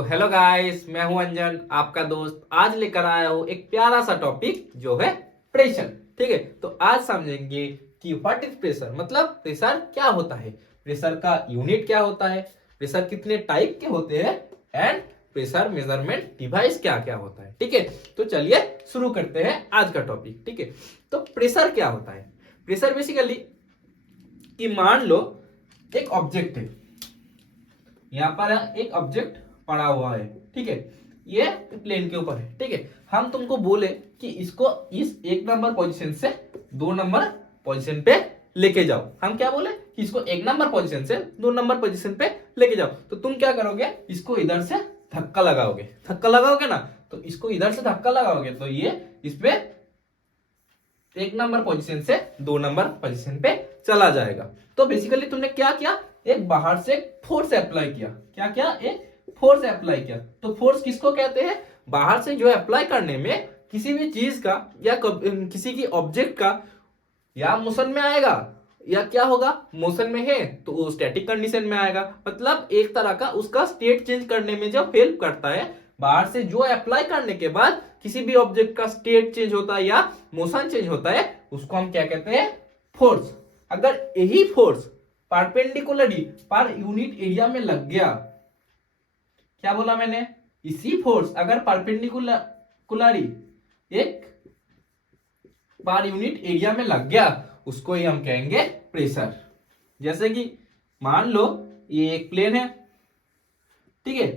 तो hello guys, मैं हूं अंजन, आपका दोस्त। आज लेकर आया हूं एक प्यारा सा टॉपिक जो है प्रेशर। ठीक है, तो आज समझेंगे कि व्हाट इज प्रेशर, मतलब प्रेशर क्या होता है, प्रेशर का यूनिट क्या होता है, प्रेशर कितने टाइप के होते हैं एंड प्रेशर मेजरमेंट डिवाइस क्या क्या होता है। ठीक है, तो चलिए शुरू करते हैं आज का टॉपिक। ठीक है, तो प्रेशर क्या होता है। प्रेशर बेसिकली कि मान लो एक ऑब्जेक्ट है, यहाँ पर एक ऑब्जेक्ट पड़ा हुआ है। ठीक है, ये प्लेन के ऊपर है। ठीक है, हम तुमको बोले कि इसको इस एक नंबर पोजीशन से 2 नंबर पोजीशन पे लेके जाओ। हम क्या बोले कि इसको 1 नंबर पोजीशन से 2 नंबर पोजीशन पे लेके जाओ। तो तुम क्या करोगे, इसको इधर से धक्का लगाओगे। धक्का लगाओगे ना, तो इसको इधर से धक्का लगाओगे तो ये इस पे 1 नंबर पोजीशन से 2 नंबर पोजीशन पे चला जाएगा। तो बेसिकली तुमने क्या किया, एक बाहर से फोर्स अप्लाई किया। क्या किया, एक फोर्स अप्लाई किया। तो फोर्स किसको कहते हैं, बाहर से जो अप्लाई करने में किसी भी चीज का या किसी की ऑब्जेक्ट का या मोशन में आएगा या क्या होगा, मोशन में है तो वो स्टैटिक कंडीशन में आएगा। मतलब एक तरह का उसका स्टेट चेंज करने में जो हेल्प करता है, बाहर से जो अप्लाई करने के बाद किसी भी ऑब्जेक्ट का स्टेट चेंज होता है या मोशन चेंज होता है, उसको हम क्या कहते हैं, फोर्स। अगर यही फोर्स परपेंडिकुलरली पर यूनिट एरिया में लग गया, क्या बोला मैंने, इसी फोर्स अगर परपेंडिकुलरली एक पर यूनिट एरिया में लग गया, उसको ही हम कहेंगे प्रेशर। जैसे कि मान लो ये एक प्लेन है, ठीक है,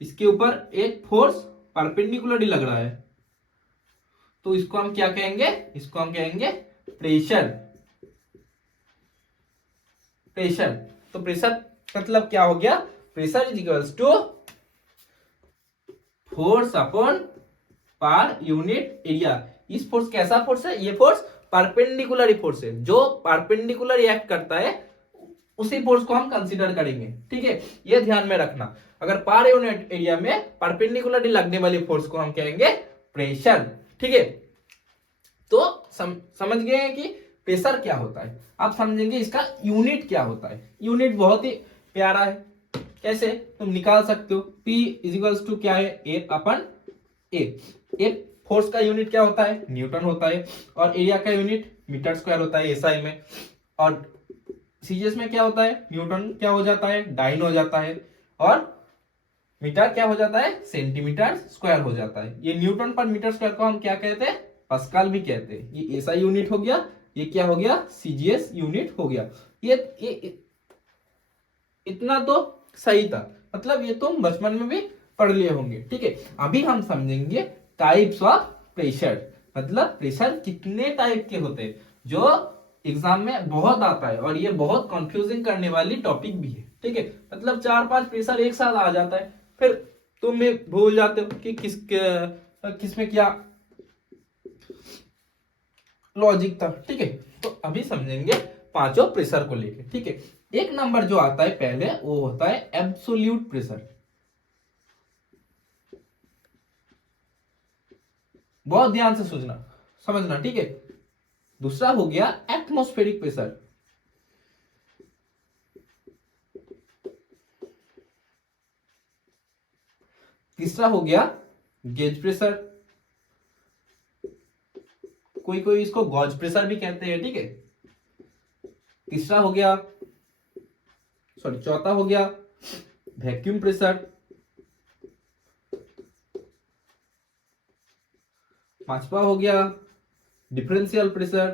इसके ऊपर एक फोर्स परपेंडिकुलरली लग रहा है, तो इसको हम क्या कहेंगे, इसको हम कहेंगे प्रेशर। प्रेशर, तो प्रेशर मतलब क्या हो गया, pressure is equals to force upon per unit area. इस फोर्स कैसा फोर्स है, ये फोर्स परपेंडिकुलर फोर्स है, जो परपेंडिकुलर एक्ट करता है उसी फोर्स को हम कंसीडर करेंगे। ठीक है, ये ध्यान में रखना, अगर पर यूनिट एरिया में परपेंडिकुलरली लगने वाली फोर्स को हम कहेंगे प्रेशर। ठीक है, तो समझ गए हैं कि प्रेशर क्या होता है। आप समझेंगे इसका यूनिट क्या होता है। यूनिट बहुत ही प्यारा है, कैसे तुम निकाल सकते हो, P इजिकल्स टू क्या है, ए अपन ए। ए फोर्स का यूनिट क्या होता है, न्यूटन होता है, और एरिया का यूनिट मीटर स्क्वायर होता है एसआई में, और सीजीएस में क्या होता है, न्यूटन क्या हो जाता है, डाइन हो जाता है, और मीटर क्या हो जाता है, सेंटीमीटर स्क्वायर हो जाता है। ये न्यूटन पर मीटर स्क्वायर को हम क्या कहते हैं, पास्कल भी कहते हैं। ये एसआई यूनिट हो गया, ये क्या हो गया, सीजीएस यूनिट हो गया। ये इतना तो सही था, मतलब ये तुम बचपन में भी पढ़ लिए होंगे। ठीक है, अभी हम समझेंगे टाइप्स ऑफ प्रेशर, मतलब प्रेशर कितने टाइप के होते हैं, जो एग्जाम में बहुत आता है और ये बहुत कंफ्यूजिंग करने वाली टॉपिक भी है। ठीक है, मतलब 4-5 प्रेशर एक साथ आ जाता है, फिर तुम भी भूल जाते हो कि किसमें क्या लॉजिक था। ठीक है, तो अभी समझेंगे पांचों प्रेशर को लेके। ठीक है, एक नंबर जो आता है पहले, वो होता है एब्सोल्यूट प्रेशर। बहुत ध्यान से समझना। ठीक है, दूसरा हो गया एटमॉस्फेरिक प्रेशर। तीसरा हो गया गेज प्रेशर, कोई इसको गॉज प्रेशर भी कहते हैं। ठीक है, तीसरा हो गया, चौथा हो गया वैक्यूम प्रेशर, पांचवा हो गया डिफरेंशियल प्रेशर,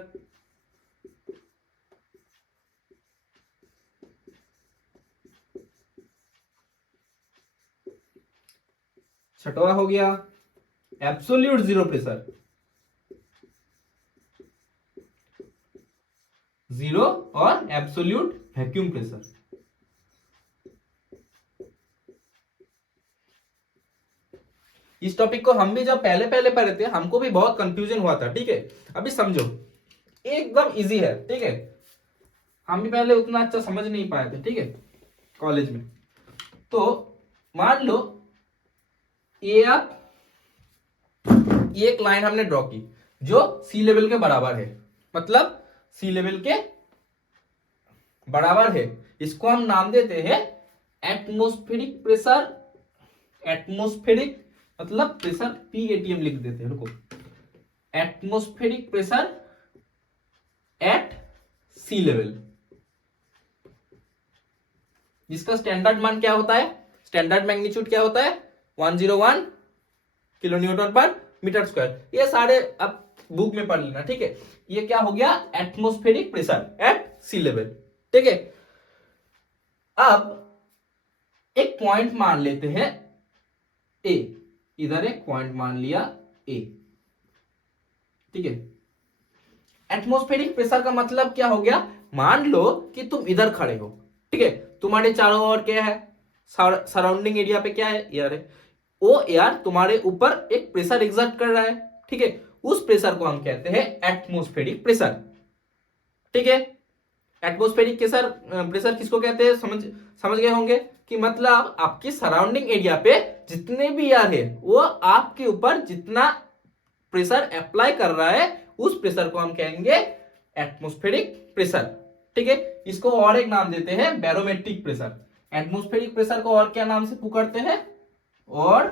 छठवा हो गया एब्सोल्यूट जीरो प्रेशर, जीरो और एब्सोल्यूट वैक्यूम प्रेशर। इस टॉपिक को हम भी जब पहले पहले पढ़े थे, हमको भी बहुत कंफ्यूजन हुआ था। ठीक है, अभी समझो, एकदम इजी है। ठीक है, हम भी पहले उतना अच्छा समझ नहीं पाए थे। ठीक है, कॉलेज में। तो मान लो ये एक लाइन हमने ड्रॉ की जो सी लेवल के बराबर है, मतलब सी लेवल के बराबर है, इसको हम नाम देते हैं एटमॉस्फेरिक प्रेशर एटमॉस्फेरिक मतलब प्रेशर PATM लिख देते हैं, रुको, atmospheric pressure at sea level, जिसका स्टैंडर्ड मान क्या होता है, स्टैंडर्ड मैग्नीट्यूड क्या होता है 101 किलो न्यूटन पर मीटर स्क्वायर। ये सारे अब बुक में पढ़ लेना, ठीक है। ये क्या हो गया, atmospheric pressure at sea level, ठीक है। अब एक पॉइंट मान लेते हैं ए, इधर एक पॉइंट मान लिया ए, ठीक है। एटमॉस्फेरिक प्रेशर का मतलब क्या हो गया, मान लो कि तुम इधर खड़े हो, ठीक है, तुम्हारे चारों ओर क्या है, सराउंडिंग एरिया पे क्या है, एयर है, वो एयर तुम्हारे ऊपर एक प्रेशर एग्जर्ट कर रहा है, ठीक है, उस प्रेशर को हम कहते हैं एटमॉस्फेरिक प्रेशर, ठीक है। एटमॉस्फेरिक प्रेशर प्रेशर किसको कहते हैं, समझ गए होंगे कि मतलब आपकी सराउंडिंग एरिया पे जितने भी एयर है वो आपके ऊपर जितना प्रेशर अप्लाई कर रहा है उस प्रेशर को हम कहेंगे एटमॉस्फेरिक प्रेशर, ठीक है। इसको और एक नाम देते हैं बैरोमेट्रिक प्रेशर। एटमॉस्फेरिक प्रेशर को और क्या नाम से पुकारते हैं, और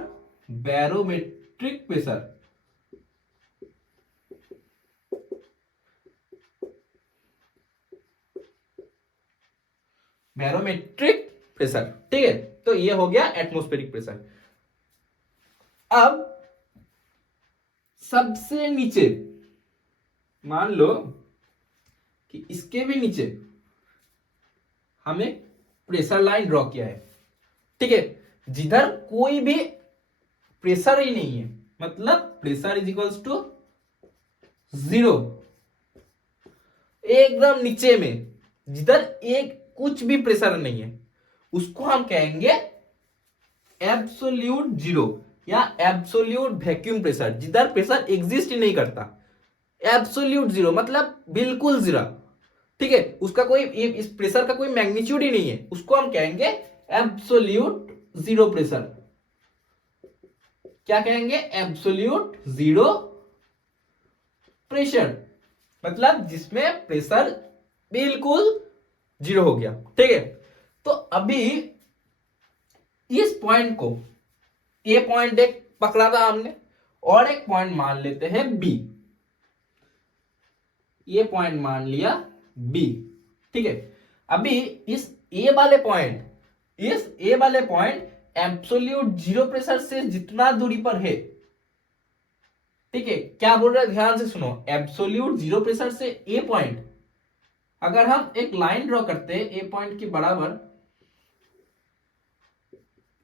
बैरोमेट्रिक प्रेशर, बैरोमेट्रिक प्रेशर, ठीक है। तो ये हो गया एटमॉस्फेरिक प्रेशर। अब सबसे नीचे मान लो कि इसके भी नीचे हमें प्रेशर लाइन ड्रॉ किया है, ठीक है, जिधर कोई भी प्रेशर ही नहीं है, मतलब प्रेशर इज इक्वल्स टू 0, एकदम नीचे में जिधर एक कुछ भी प्रेशर नहीं है उसको हम कहेंगे एब्सोल्यूट जीरो या एब्सोल्यूट वैक्यूम प्रेशर, जिधर प्रेशर एग्जिस्ट ही नहीं करता, एब्सोल्यूट जीरो मतलब बिल्कुल जीरो, ठीक है, उसका कोई इस प्रेशर का कोई मैग्नीट्यूड ही नहीं है, उसको हम कहेंगे एब्सोल्यूट जीरो प्रेशर। क्या कहेंगे, एब्सोल्यूट जीरो प्रेशर, मतलब जिसमें प्रेशर बिल्कुल जीरो हो गया, ठीक है। तो अभी इस पॉइंट को, ये पॉइंट एक पकड़ा था हमने, और एक पॉइंट मान लेते हैं बी, ये पॉइंट मान लिया बी, ठीक है। अभी इस ए वाले पॉइंट एब्सोल्यूट जीरो प्रेशर से जितना दूरी पर है, ठीक है, क्या बोल रहा है ध्यान से सुनो, एब्सोल्यूट जीरो प्रेशर से ए पॉइंट अगर हम एक लाइन ड्रॉ करते हैं ए पॉइंट के बराबर,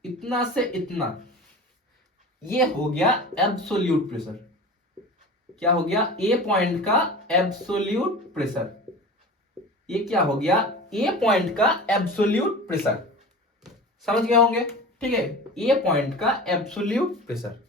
इतना से इतना, ये हो गया एब्सोल्यूट प्रेशर। क्या हो गया, ए पॉइंट का एब्सोल्यूट प्रेशर, ये क्या हो गया, ए पॉइंट का एब्सोल्यूट प्रेशर, समझ गए होंगे, ठीक है, ए पॉइंट का एब्सोल्यूट प्रेशर।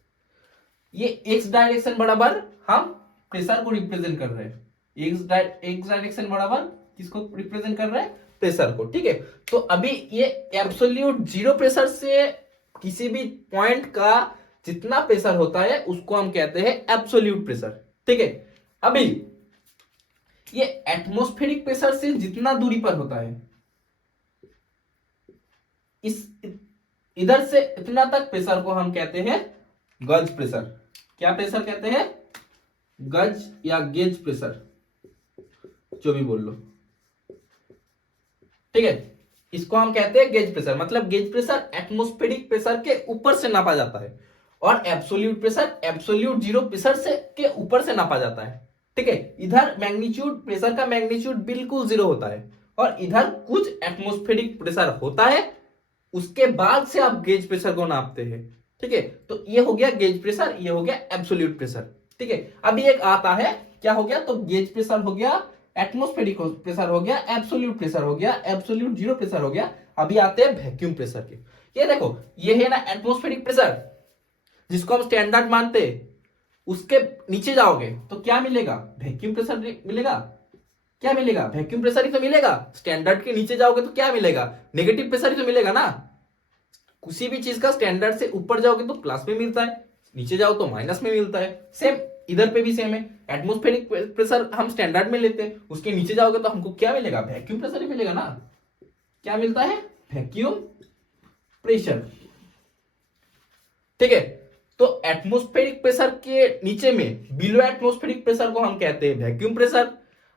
ये एक्स डायरेक्शन बराबर हम प्रेशर को रिप्रेजेंट कर रहे हैं, एक्स डायरेक्शन बराबर किसको रिप्रेजेंट कर रहे हैं, प्रेशर को, ठीक है। तो अभी ये एब्सोल्यूट जीरो प्रेशर से किसी भी पॉइंट का जितना प्रेशर होता है उसको हम कहते हैं एब्सोल्यूट प्रेशर, ठीक है। अभी ये एटमॉस्फेरिक प्रेशर से जितना दूरी पर होता है, इस इधर से इतना तक प्रेशर को हम कहते हैं गज प्रेशर। क्या प्रेशर कहते हैं, गज या गेज प्रेशर, जो भी बोल लो, ठीक है। इसको हम कहते हैं गेज प्रेशर, मतलब गेज प्रेशर एटमॉस्फेरिक प्रेशर के ऊपर से नापा जाता है, और absolute pressure absolute zero pressure से के ऊपर से नापा जाता है, ठीक है। इधर मैग्नीट्यूड, प्रेशर का मैग्नीट्यूड बिल्कुल जीरो होता है, और इधर कुछ एटमॉस्फेरिक प्रेशर होता है, उसके बाद से आप गेज प्रेशर को नापते हैं, ठीक है। तो ये हो गया गेज प्रेशर, ये हो गया एब्सोल्यूट प्रेशर, ठीक है। अभी एक आता है, क्या हो गया, तो गेज प्रेशर हो गया, एटमॉस्फेरिक प्रेशर हो गया, एब्सोल्यूट प्रेशर हो गया, एब्सोल्यूट जीरो प्रेशर हो गया। अभी आते हैं वैक्यूम प्रेशर के। ये देखो, ये है ना एटमॉस्फेरिक प्रेशर, जिसको हम स्टैंडर्ड मानते हैं, उसके नीचे जाओगे तो क्या मिलेगा, वैक्यूम प्रेशर मिलेगा। क्या मिलेगा, वैक्यूम प्रेशर ही तो मिलेगा। स्टैंडर्ड के नीचे जाओगे तो क्या मिलेगा, नेगेटिव प्रेशर ही तो मिलेगा ना। किसी भी चीज का स्टैंडर्ड से ऊपर जाओगे तो प्लस में मिलता है, नीचे जाओ तो माइनस में मिलता है। सेम इधर पे भी सेम है, एटमॉस्फेरिक प्रेशर हम स्टैंडर्ड में लेते हैं, उसके नीचे जाओगे तो हमको क्या मिलेगा, वैक्यूम प्रेशर ही मिलेगा ना। क्या मिलता है, वैक्यूम प्रेशर। ठीक है। तो एटमॉस्फेरिक प्रेशर के नीचे में बिलो एटमॉस्फेरिक प्रेशर को हम कहते हैं वैक्यूम प्रेशर,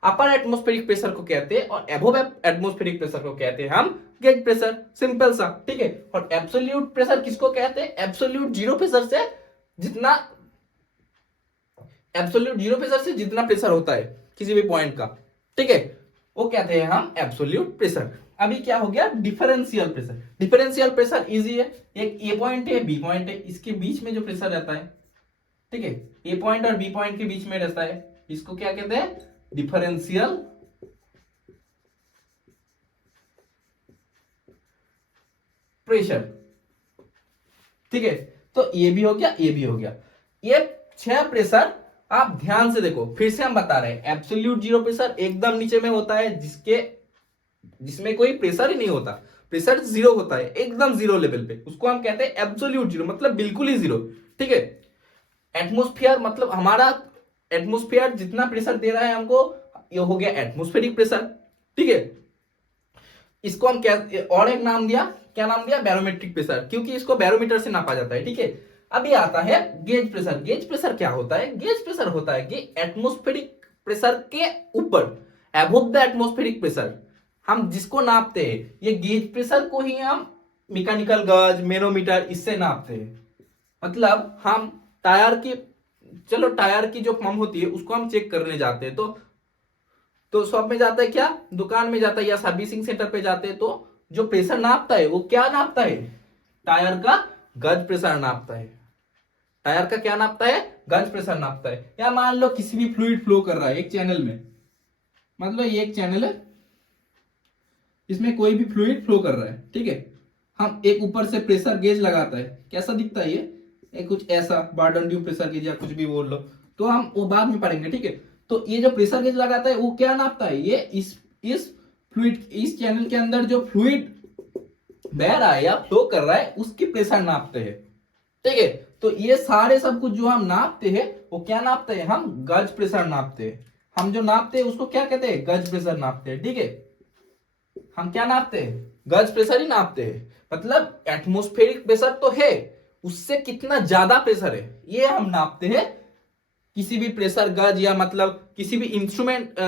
अपर एटमॉस्फेरिक प्रेशर को कहते हैं, और एबोव एटमॉस्फेरिक प्रेशर को कहते हैं हम गेज प्रेशर। सिंपल सा, ठीक है। और एब्सोल्यूट प्रेशर किसको कहते हैं? एब्सोल्यूट जीरो प्रेशर से जितना प्रेशर होता है किसी भी पॉइंट का, ठीक है, वो कहते हैं हम एब्सोल्यूट प्रेशर। अभी क्या हो गया? Differential pressure. Differential pressure easy है, एक ए पॉइंट है, बी पॉइंट है, इसके बीच में जो प्रेशर रहता है, ठीक है, ए पॉइंट और बी पॉइंट के बीच में रहता है, इसको क्या कहते हैं? डिफरेंशियल प्रेशर, ठीक है। तो ये भी हो गया, ये भी हो गया। ये 6 प्रेशर आप ध्यान से देखो, फिर से हम बता रहे हैं, एब्सोल्यूट जीरो प्रेशर एकदम नीचे में होता है, जिसमें कोई प्रेशर ही नहीं होता, प्रेशर जीरो होता है, एकदम जीरो लेवल पे, उसको हम कहते हैं एब्सोल्यूट जीरो, मतलब बिल्कुल ही जीरो, ठीक है। एटमॉस्फेयर मतलब हमारा एटमॉस्फेयर जितना प्रेशर दे रहा है हमको, ये हो गया एटमॉस्फेरिक प्रेशर, ठीक है। इसको हम क्या और एक नाम दिया, क्या नाम दिया? बैरोमेट्रिक प्रेशर, क्योंकि इसको बैरोमीटर से नापा जाता है, ठीक है। अभी आता है गेज प्रेशर। गेज प्रेशर क्या होता है? गेज प्रेशर होता है कि एटमॉस्फेरिक प्रेशर के ऊपर, अबव द एटमॉस्फेरिक प्रेशर, हम जिसको नापते हैं, ये गेज प्रेशर को ही हम मैकेनिकल गज, मैनोमीटर, इससे नापते हैं। मतलब हम टायर की जो पंप होती है उसको हम चेक करने जाते हैं, तो शॉप में जाता है, क्या दुकान में जाता है या सर्विसिंग सेंटर पे जाते हैं, तो जो प्रेशर नापता है वो क्या नापता है? टायर का गज प्रेशर नापता है। टायर का क्या नापता है? गज प्रेशर नापता है। या मान लो किसी भी फ्लूइड फ्लो कर रहा है एक चैनल में, मतलब ये एक चैनल है, इसमें कोई भी फ्लूइड फ्लो कर रहा है, ठीक है। हम एक ऊपर से प्रेशर गेज लगाता है, कैसा दिखता है ये कुछ ऐसा, बार्डन ट्यूब प्रेशर गेज या कुछ भी बोल लो, तो हम वो बाद में पढ़ेंगे, ठीक है। तो ये जो प्रेशर गेज लगाता है वो क्या नापता है? ये इस फ्लूइड, इस चैनल के अंदर जो फ्लूइड बह रहा है या फ्लो कर रहा है उसकी प्रेशर नापते हैं, ठीक है। तो ये सारे सब कुछ जो हम नापते हैं वो क्या नापते हैं? हम गज प्रेशर नापते हैं। हम जो नापते हैं उसको क्या कहते हैं? गज प्रेशर नापते हैं, ठीक है। हम क्या नापते हैं? गज प्रेशर ही नापते हैं। मतलब एटमॉस्फेरिक प्रेशर तो है, उससे कितना ज्यादा प्रेशर है ये हम नापते हैं। किसी भी प्रेशर गज, या मतलब किसी भी इंस्ट्रूमेंट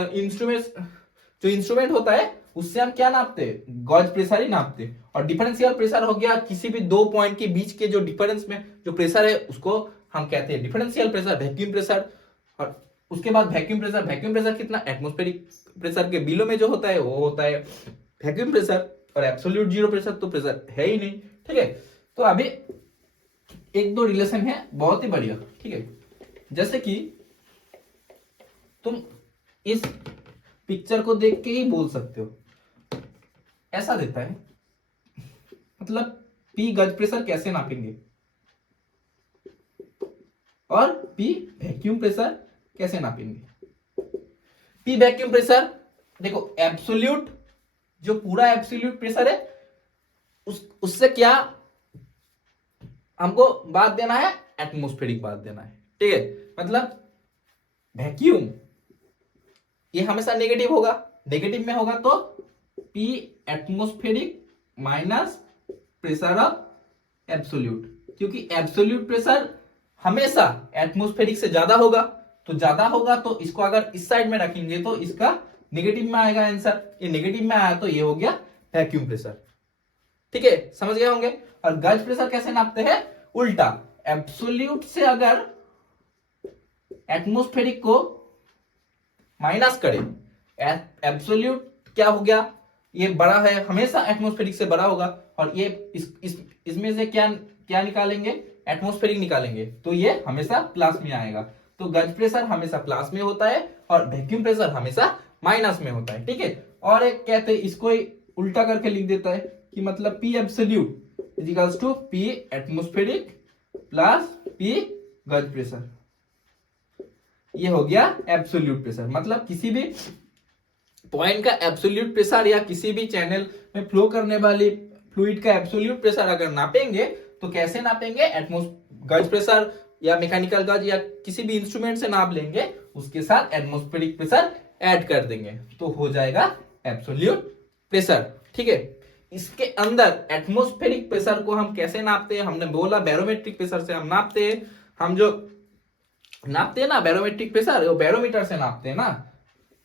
जो इंस्ट्रूमेंट होता है उससे हम क्या नापते हैं? गज प्रेशर ही नापते हैं। और डिफरेंशियल प्रेशर हो गया किसी भी दो पॉइंट के बीच के जो डिफरेंस में जो प्रेशर है उसको हम कहते हैं डिफरेंशियल प्रेशर, वैक्यूम प्रेशर। और उसके बाद वैक्यूम प्रेशर कितना? एटमॉस्फेरिक प्रेशर के बिलो में जो होता है वो होता है वैक्यूम प्रेशर। और एब्सोल्यूट जीरो प्रेशर तो प्रेशर है ही नहीं, ठीक है। तो अभी एक दो रिलेशन है बहुत ही बढ़िया, ठीक है। जैसे कि तुम इस पिक्चर को देख के ही बोल सकते हो, ऐसा देता है, मतलब P गज प्रेशर कैसे नापेंगे और P वैक्यूम प्रेशर कैसे नापेंगे। P वैक्यूम प्रेशर देखो, एब्सोल्यूट जो पूरा एब्सोल्यूट प्रेशर है उससे क्या हमको बात देना है? एटमॉस्फेरिक बात देना है, ठीक है। मतलब वैक्यूम ये हमेशा नेगेटिव होगा, नेगेटिव में होगा तो P atmospheric minus pressure of absolute, क्योंकि एब्सोल्यूट प्रेशर हमेशा एटमॉस्फेरिक से ज्यादा होगा, तो ज्यादा होगा तो इसको अगर इस साइड में रखेंगे तो इसका नेगेटिव में आएगा आंसर। ये नेगेटिव में आया तो ये हो गया वैक्यूम प्रेशर, ठीक है, समझ गए होंगे। और गज प्रेशर कैसे नापते हैं? उल्टा, एब्सोल्यूट से अगर एटमॉस्फेरिक को माइनस करें, एब्सोल्यूट क्या हो गया? ये बड़ा है, हमेशा एटमॉस्फेरिक से बड़ा होगा, और ये इसमें से क्या निकालेंगे? एटमॉस्फेरिक निकालेंगे, तो ये हमेशा प्लस में आएगा। तो गज प्रेशर हमेशा प्लस में होता है और वैक्यूम प्रेशर हमेशा माइनस में होता है, ठीक है। और एक कहते हैं, इसको उल्टा करके लिख देता है कि मतलब P absolute is equals to P atmospheric plus P gauge pressure. ये हो गया एब्सोल्यूट प्रेशर। मतलब किसी भी पॉइंट का एब्सोल्यूट प्रेशर या किसी भी चैनल में फ्लो करने वाली फ्लूइड का एब्सोल्यूट प्रेशर अगर नापेंगे तो कैसे नापेंगे? गज प्रेशर या मैकेनिकल गज या किसी भी इंस्ट्रूमेंट से नाप लेंगे, उसके साथ एटमॉस्फेरिक प्रेशर ऐड कर देंगे तो हो जाएगा एब्सोल्यूट प्रेशर, ठीक है। इसके अंदर एटमॉस्फेरिक प्रेशर को हम कैसे नापते हैं, हमने बोला बैरोमेट्रिक प्रेशर से हम नापते हैं। हम जो नापते हैं ना बैरोमेट्रिक प्रेशर, वो बैरोमीटर से नापते हैं ना।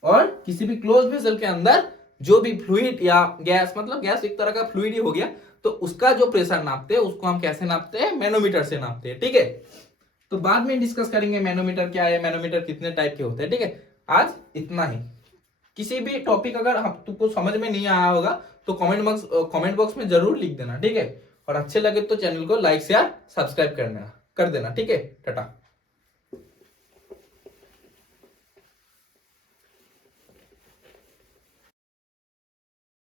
और किसी भी क्लोज वेसल के अंदर जो भी फ्लूइड या गैस, मतलब गैस एक तरह का फ्लूइड ही हो गया, तो उसका जो प्रेशर नापते हैं उसको हम कैसे नापते हैं, मैनोमीटर से नापते हैं। ठीक है, तो बाद में डिस्कस करेंगे मैनोमीटर क्या है, मैनोमीटर कितने टाइप के होते हैं। ठीक है, आज इतना ही। किसी भी टॉपिक अगर तुमको समझ में नहीं आया होगा तो कमेंट बॉक्स में जरूर लिख देना। ठीक है, और अच्छे लगे तो चैनल को लाइक शेयर सब्सक्राइब कर देना। ठीक है, टाटा।